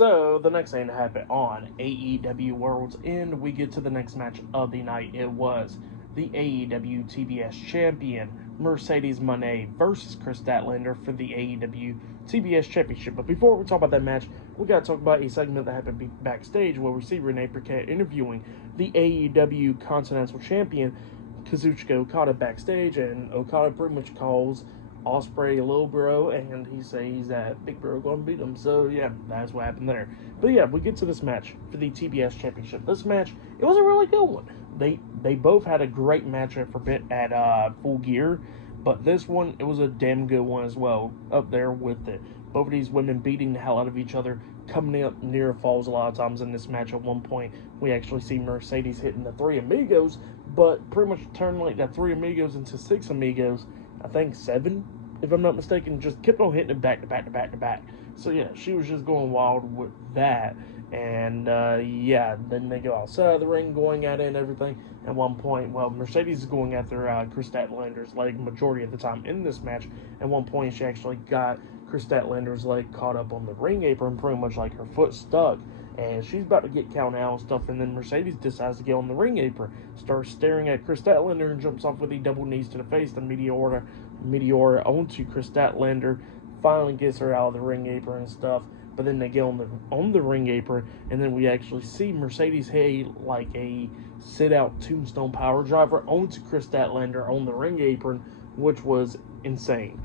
So, the next thing to happen on AEW World's End, we get to the next match of the night. It was the AEW TBS champion, Mercedes Moné, versus Kris Statlander for the AEW TBS championship. But before we talk about that match, we got to talk about a segment that happened backstage where we see Renee Paquette interviewing the AEW Continental Champion, Kazuchika Okada, backstage, and Okada pretty much calls Ospreay a little bro, and he says that Big Bro gonna beat him. So yeah, that's what happened there. But yeah, we get to this match for the TBS Championship. This match, it was a really good one. They both had a great match at Full Gear, but this one, it was a damn good one as well, up there with it. Both of these women beating the hell out of each other, coming up near falls a lot of times in this match. At one point, we actually see Mercedes hitting the Three Amigos, but pretty much turned like that Three Amigos into Six Amigos. I think 7, if I'm not mistaken, just kept on hitting it back to back to back to back. So yeah, she was just going wild with that. And yeah, then they go outside of the ring, going at it and everything. At one point, well, Mercedes is going after Kris Statlander's leg majority of the time in this match. At one point, she actually got Kris Statlander's leg caught up on the ring apron, pretty much like her foot stuck. And she's about to get counted out and stuff, and then Mercedes decides to get on the ring apron, starts staring at Kris Statlander, and jumps off with the double knees to the face, the Meteora onto Kris Statlander, finally gets her out of the ring apron and stuff. But then they get on the ring apron, and then we actually see Mercedes hit like a sit-out tombstone power driver onto Kris Statlander on the ring apron, which was insane.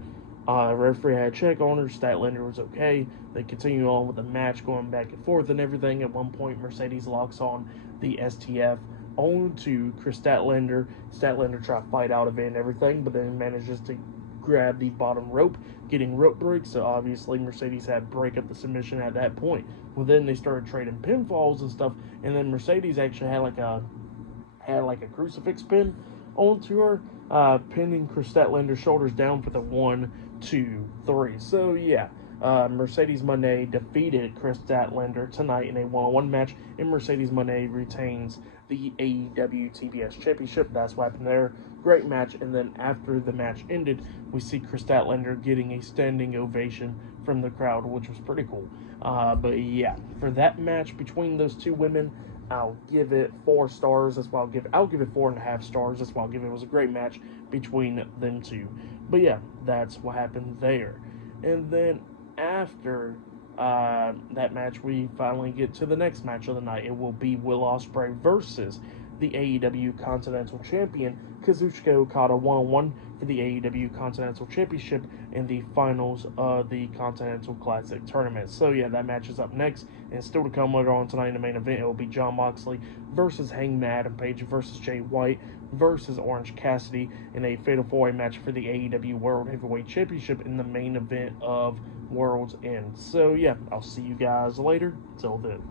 Referee had a check on her. Statlander was okay. They continue on with the match, going back and forth and everything. At one point, Mercedes locks on the STF onto Kris Statlander. Statlander tries to fight out of it and everything, but then manages to grab the bottom rope, getting rope breaks. So obviously, Mercedes had to break up the submission at that point. Well, then they started trading pinfalls and stuff, and then Mercedes actually had like a crucifix pin onto her, pinning Kris Statlander's shoulders down for the 1, 2, 3. So yeah, Mercedes Moné defeated Kris Statlander tonight in a one-on-one match, and Mercedes Moné retains the AEW TBS Championship. That's what happened there. Great match, and then after the match ended, we see Kris Statlander getting a standing ovation from the crowd, which was pretty cool. But yeah, for that match between those two women, I'll give it 4 stars. That's why I'll give it 4.5 stars. That's why I'll give it. It was a great match between them two. But yeah, that's what happened there. And then after that match, we finally get to the next match of the night. It will be Will Ospreay versus the AEW Continental Champion, Kazuchika Okada, one-on-one for the AEW Continental Championship in the finals of the Continental Classic Tournament. So yeah, that match is up next, and still to come later on tonight in the main event, it will be Jon Moxley versus Hangman Adam Page versus Jay White versus Orange Cassidy in a Fatal 4-Way match for the AEW World Heavyweight Championship in the main event of World's End. So yeah, I'll see you guys later. Till then.